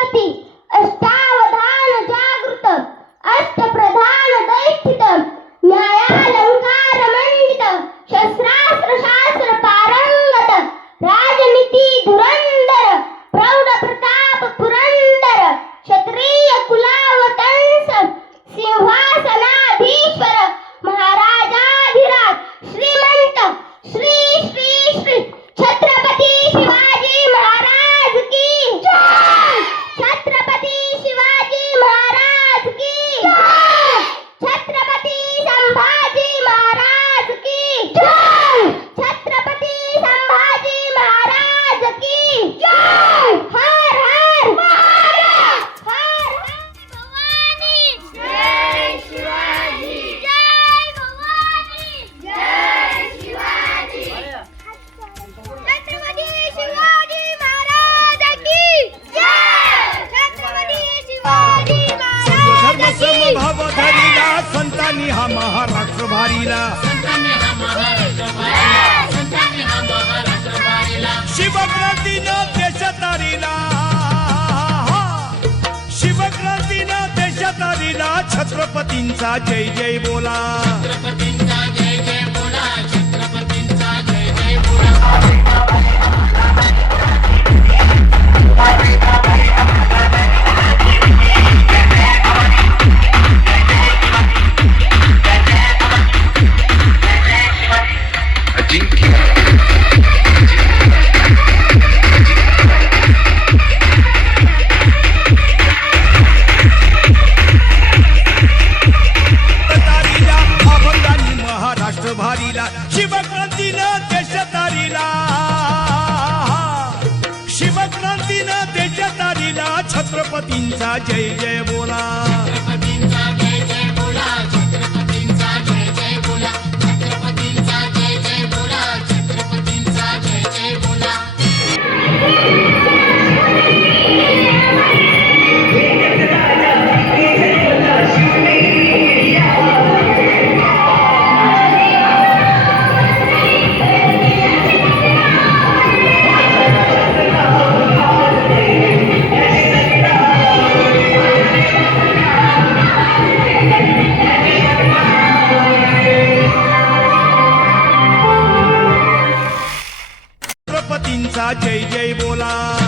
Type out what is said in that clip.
श्रीपती अष्टावधान जागृत अष्टप्रधान दैष्ठित न्यायालंकार मंडित शस्त्रास्त्र शास्त्र पारंगत राजनीती धुरंधर प्रौढ प्रताप पुरंदर क्षत्रिय कुलावतंस सिंहासनाधीश्वर महाराजाधिराज श्रीमंत श्री श्री श्री छत्रपती शिवाजी महाराज की जय। छत्रपती शिवाजी महाराज की जय। छत्रपती संभाजी महाराज की जय। छत्रपती संभाजी महाराज की जय। हर हर भारत हर हर भवानी जय शिवाजी जय भवानी जय शिवाजी छत्रपती शिवाजी महाराज की जय। छत्रपती शिवाजी धर्म महाराज की समभाव धरिला संतांनी हा महाराष्ट्र भारीला शिवक्रांतीनं देश तारिला शिवक्रांतीनं देश तारिला छत्रपतींचा जय जय बोला तारिला अभंगांनी महाराष्ट्र भारीला शिवक्रांतीनं देश तारिला शिवक्रांतीनं देश तारिला छत्रपतींचा जय जय बोला छत्रपतींचा जय जय बोला